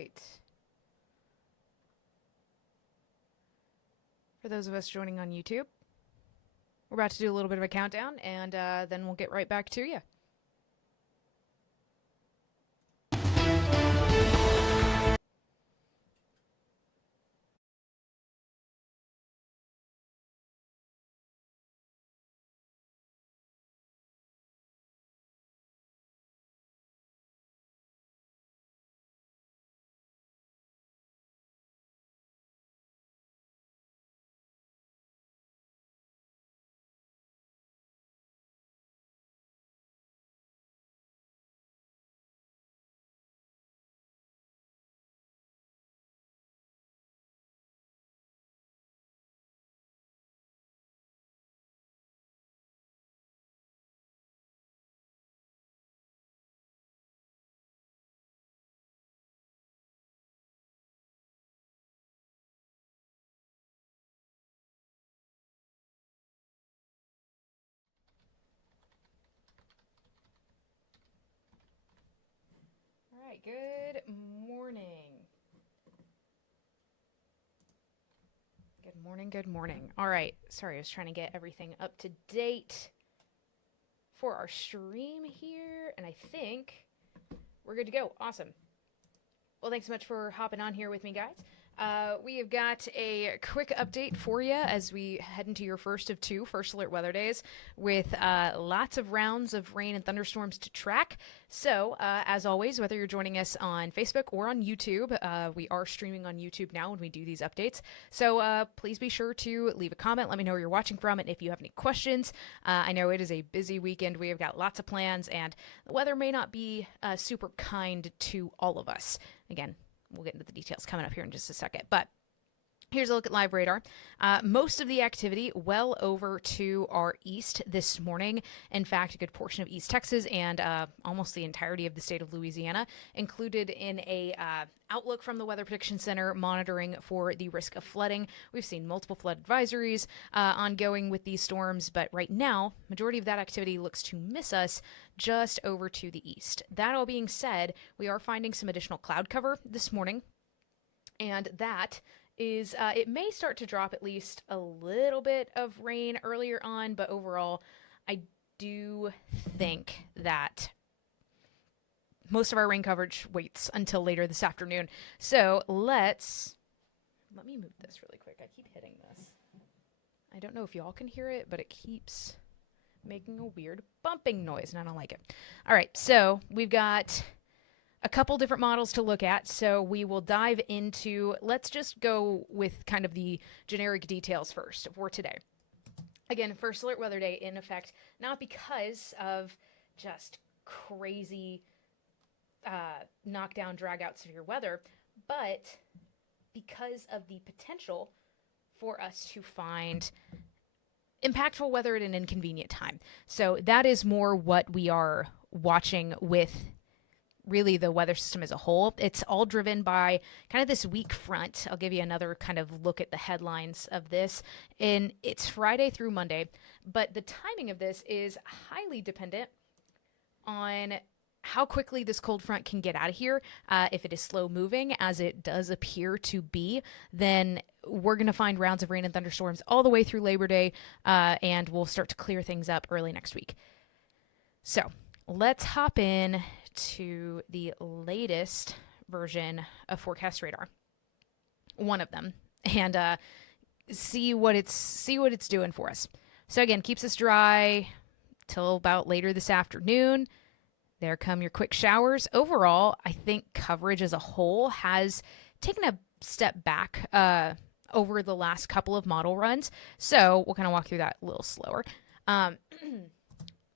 right. For those of us joining on YouTube, we're about to do a little bit of a countdown, and then we'll get right back to you. All right, good morning. Good morning, good morning. All right, sorry, I was trying to get everything up to date for our stream here, and I think we're good to go. Awesome. Well, thanks so much for hopping on here with me, guys. We have got a quick update for you as we head into your first of two First Alert weather days with lots of rounds of rain and thunderstorms to track. So, as always, whether you're joining us on Facebook or on YouTube, we are streaming on YouTube now when we do these updates. So, please be sure to leave a comment. Let me know where you're watching from and if you have any questions. I know it is a busy weekend. We have got lots of plans, and the weather may not be super kind to all of us. Again, we'll get into the details coming up here in just a second. But here's a look at live radar. Most of the activity well over to our east this morning. In fact, a good portion of East Texas and almost the entirety of the state of Louisiana included in a outlook from the Weather Prediction Center monitoring for the risk of flooding. We've seen multiple flood advisories ongoing with these storms, but right now, majority of that activity looks to miss us just over to the east. That all being said, we are finding some additional cloud cover this morning, and that is it may start to drop at least a little bit of rain earlier on, but overall, I do think that most of our rain coverage waits until later this afternoon. So let me move this really quick. I keep hitting this. I don't know if y'all can hear it, but it keeps making a weird bumping noise, and I don't like it. All right, so we've got a couple different models to look at, so we will dive into, let's just go with kind of the generic details first for today. Again, First Alert Weather Day in effect, not because of just crazy knockdown, drag out severe weather, but because of the potential for us to find impactful weather at an inconvenient time. So that is more what we are watching with really the weather system as a whole. It's all driven by kind of this weak front. I'll give you another kind of look at the headlines of this. And it's Friday through Monday, but the timing of this is highly dependent on how quickly this cold front can get out of here. If it is slow moving, as it does appear to be, then we're going to find rounds of rain and thunderstorms all the way through Labor Day, and we'll start to clear things up early next week. So let's hop in to the latest version of Forecast Radar, one of them, and see what it's doing for us. So again, keeps us dry till about later this afternoon. There come your quick showers. Overall, I think coverage as a whole has taken a step back over the last couple of model runs. So we'll kind of walk through that a little slower.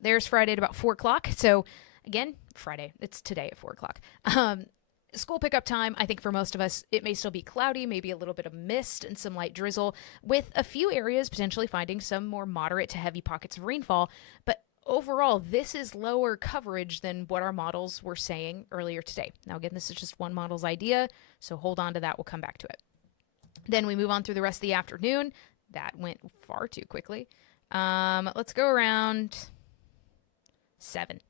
There's Friday at about 4 o'clock. So again, Friday, it's today at 4 o'clock. School pickup time, I think for most of us, it may still be cloudy, maybe a little bit of mist and some light drizzle, with a few areas potentially finding some more moderate to heavy pockets of rainfall. But overall, this is lower coverage than what our models were saying earlier today. Now, again, this is just one model's idea, so hold on to that. We'll come back to it. Then we move on through the rest of the afternoon. That went far too quickly. Let's go around 7.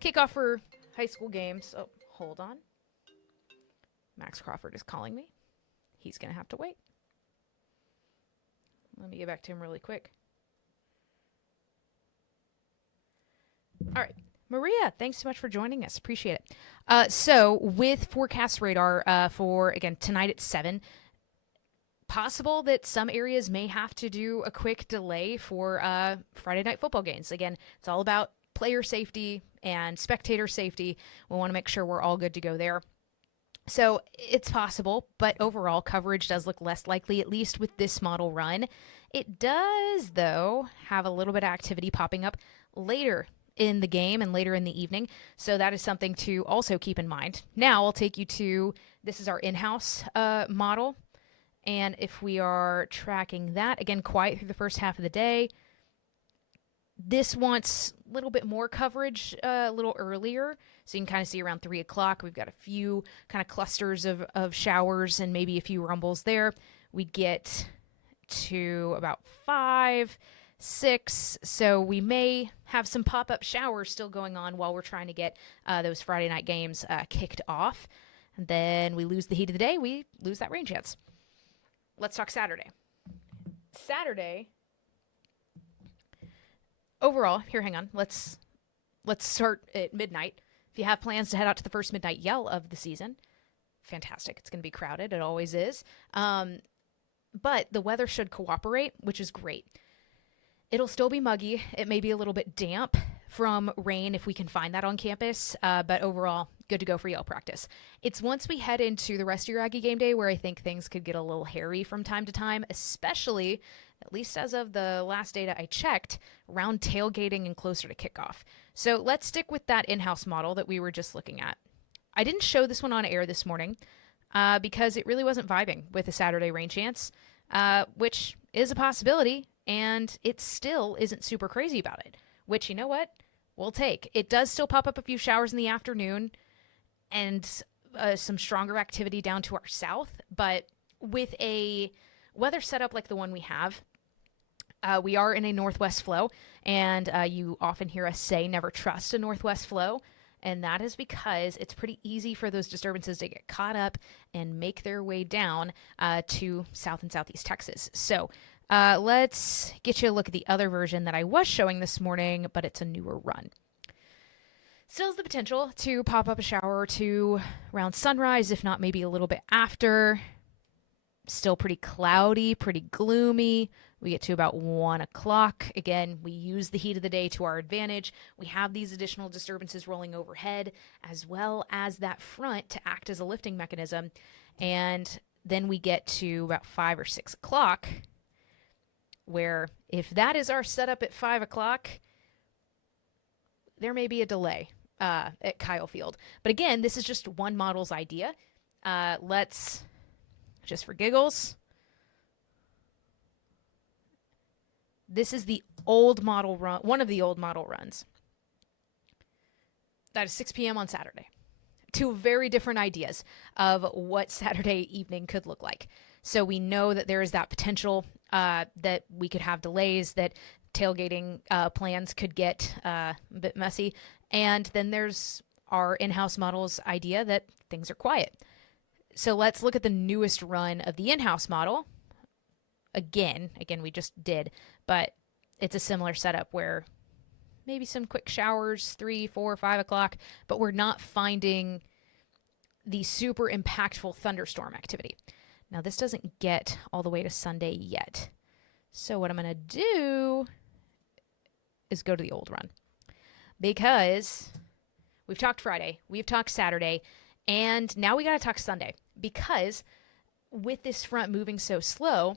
Kickoff for high school games. Oh, hold on. Max Crawford is calling me. He's going to have to wait. Let me get back to him really quick. All right. Maria, thanks so much for joining us. Appreciate it. So with Forecast Radar for, again, tonight at 7, possible that some areas may have to do a quick delay for Friday night football games. Again, it's all about player safety and spectator safety. We want to make sure we're all good to go there. So it's possible, but overall coverage does look less likely, at least with this model run. It does, though, have a little bit of activity popping up later in the game and later in the evening. So that is something to also keep in mind. Now I'll take you to, this is our in-house model. And if we are tracking that, again, quiet through the first half of the day, this wants a little bit more coverage a little earlier. So you can kind of see around 3 o'clock, we've got a few kind of clusters of showers and maybe a few rumbles there. We get to about 5, 6. So we may have some pop-up showers still going on while we're trying to get those Friday night games kicked off. And then we lose the heat of the day. We lose that rain chance. Let's talk Saturday. Saturday, overall, here, hang on. Let's start at midnight. If you have plans to head out to the first midnight yell of the season, fantastic. It's going to be crowded. It always is. But the weather should cooperate, which is great. It'll still be muggy. It may be a little bit damp from rain if we can find that on campus, but overall, good to go for yell practice. It's once we head into the rest of your Aggie game day where I think things could get a little hairy from time to time, especially, at least as of the last data I checked, around tailgating and closer to kickoff. So let's stick with that in-house model that we were just looking at. I didn't show this one on air this morning because it really wasn't vibing with a Saturday rain chance, which is a possibility, and it still isn't super crazy about it, which, you know what, we'll take. It does still pop up a few showers in the afternoon and some stronger activity down to our south, but with a weather setup like the one we have, we are in a northwest flow, and you often hear us say never trust a northwest flow, and that is because it's pretty easy for those disturbances to get caught up and make their way down to South and Southeast Texas. So let's get you a look at the other version that I was showing this morning, but it's a newer run. Still has the potential to pop up a shower or two around sunrise, if not maybe a little bit after. Still pretty cloudy, pretty gloomy. We get to about 1 o'clock. Again, we use the heat of the day to our advantage. We have these additional disturbances rolling overhead, as well as that front to act as a lifting mechanism. And then we get to about 5 or 6 o'clock, where if that is our setup at 5 o'clock, there may be a delay at Kyle Field. But again, this is just one model's idea. Let's, just for giggles, this is the old model run, one of the old model runs. That is 6 p.m. on Saturday. Two very different ideas of what Saturday evening could look like. So we know that there is that potential that we could have delays, that tailgating plans could get a bit messy. And then there's our in-house model's idea that things are quiet. So let's look at the newest run of the in-house model. Again, we just did, but it's a similar setup where maybe some quick showers, 3, 4, 5 o'clock, but we're not finding the super impactful thunderstorm activity. Now, this doesn't get all the way to Sunday yet. So what I'm going to do is go to the old run, because we've talked Friday, we've talked Saturday, and now we got to talk Sunday, because with this front moving so slow,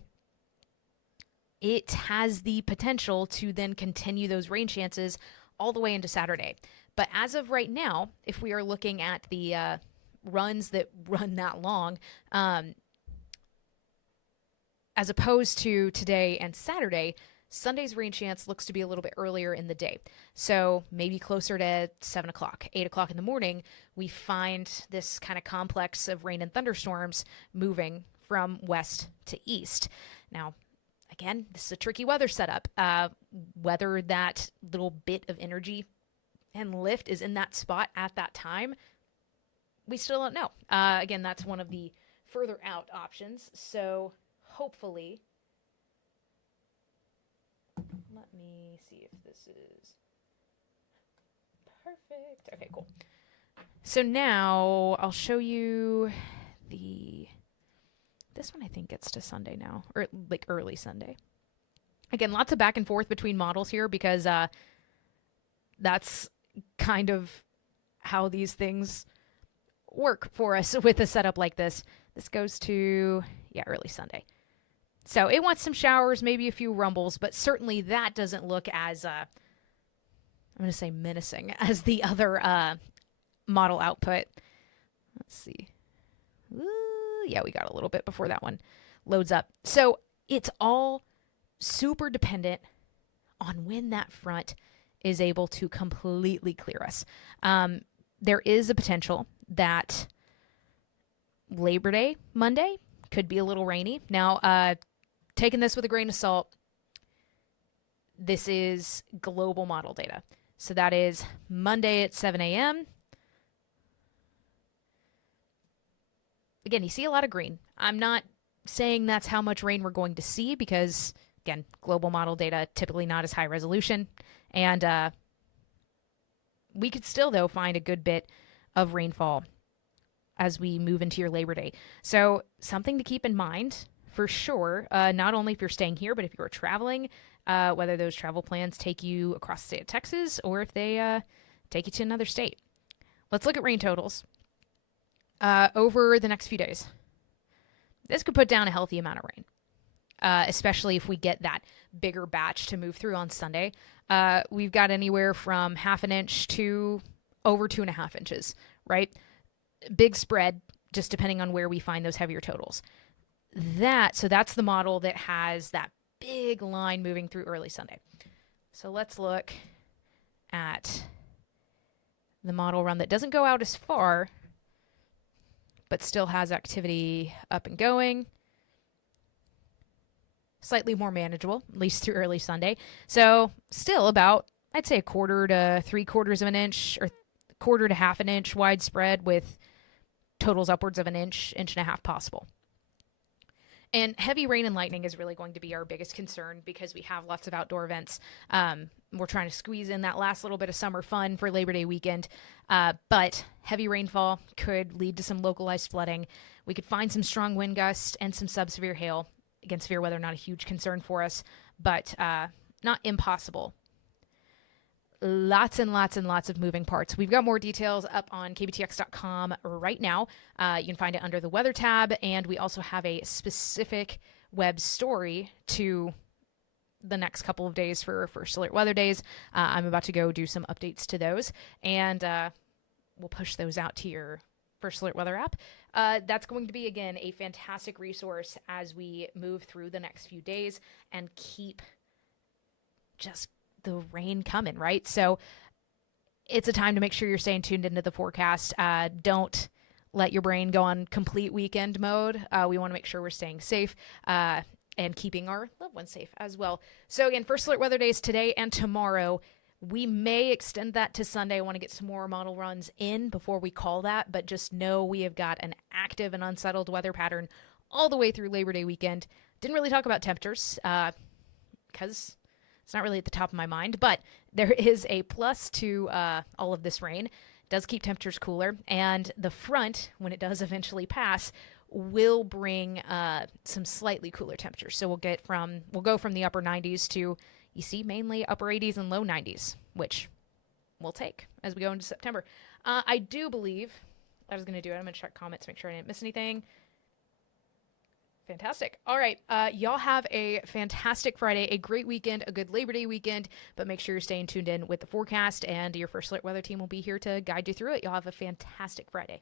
it has the potential to then continue those rain chances all the way into Saturday. But as of right now, if we are looking at the runs that run that long, as opposed to today and Saturday, Sunday's rain chance looks to be a little bit earlier in the day. So maybe closer to 7 o'clock, 8 o'clock in the morning, we find this kind of complex of rain and thunderstorms moving from west to east. Now, again, this is a tricky weather setup. Whether that little bit of energy and lift is in that spot at that time, we still don't know. Again, that's one of the further out options. So hopefully, let me see if this is perfect. Okay, cool. So now I'll show you this one I think gets to Sunday now, or like early Sunday. Again, lots of back and forth between models here because that's kind of how these things work for us with a setup like this. This goes to, early Sunday. So it wants some showers, maybe a few rumbles, but certainly that doesn't look as, I'm going to say menacing as the other model output. Let's see. Ooh, yeah, we got a little bit before that one loads up. So it's all super dependent on when that front is able to completely clear us. There is a potential that Labor Day, Monday, could be a little rainy. Now, taking this with a grain of salt, this is global model data. So that is Monday at 7 a.m. Again, you see a lot of green. I'm not saying that's how much rain we're going to see because, again, global model data typically not as high resolution. And we could still, though, find a good bit of rainfall as we move into your Labor Day. So something to keep in mind for sure, not only if you're staying here, but if you're traveling, whether those travel plans take you across the state of Texas or if they take you to another state. Let's look at rain totals over the next few days. This could put down a healthy amount of rain, especially if we get that bigger batch to move through on Sunday. We've got anywhere from 1/2 inch to over 2.5 inches, right? Big spread, just depending on where we find those heavier totals. So that's the model that has that big line moving through early Sunday. So let's look at the model run that doesn't go out as far, but still has activity up and going. Slightly more manageable, at least through early Sunday. So still about, I'd say, 1/4 to 3/4 of an inch or 1/4 to 1/2 inch widespread with totals upwards of 1 inch, 1.5 inches possible. And heavy rain and lightning is really going to be our biggest concern because we have lots of outdoor events. We're trying to squeeze in that last little bit of summer fun for Labor Day weekend. But heavy rainfall could lead to some localized flooding. We could find some strong wind gusts and some sub-severe hail. Again, severe weather, not a huge concern for us, but not impossible. Lots and lots and lots of moving parts. We've got more details up on kbtx.com right now. You can find it under the weather tab, and we also have a specific web story to the next couple of days for First Alert Weather Days. I'm about to go do some updates to those, and we'll push those out to your First Alert Weather app. That's going to be, again, a fantastic resource as we move through the next few days and keep just the rain coming, right? So it's a time to make sure you're staying tuned into the forecast. Don't let your brain go on complete weekend mode. We want to make sure we're staying safe and keeping our loved ones safe as well. So again, First Alert Weather Days today and tomorrow. We may extend that to Sunday. I want to get some more model runs in before we call that, but just know we have got an active and unsettled weather pattern all the way through Labor Day weekend. Didn't really talk about temperatures because it's not really at the top of my mind, but there is a plus to all of this rain. It does keep temperatures cooler, and the front, when it does eventually pass, will bring some slightly cooler temperatures. So we'll go from the upper 90s to, you see, mainly upper 80s and low 90s, which we'll take as we go into September. I do believe I was going to do it. I'm going to check comments, make sure I didn't miss anything. Fantastic. All right. Y'all have a fantastic Friday, a great weekend, a good Labor Day weekend, but make sure you're staying tuned in with the forecast, and your First Alert Weather team will be here to guide you through it. Y'all have a fantastic Friday.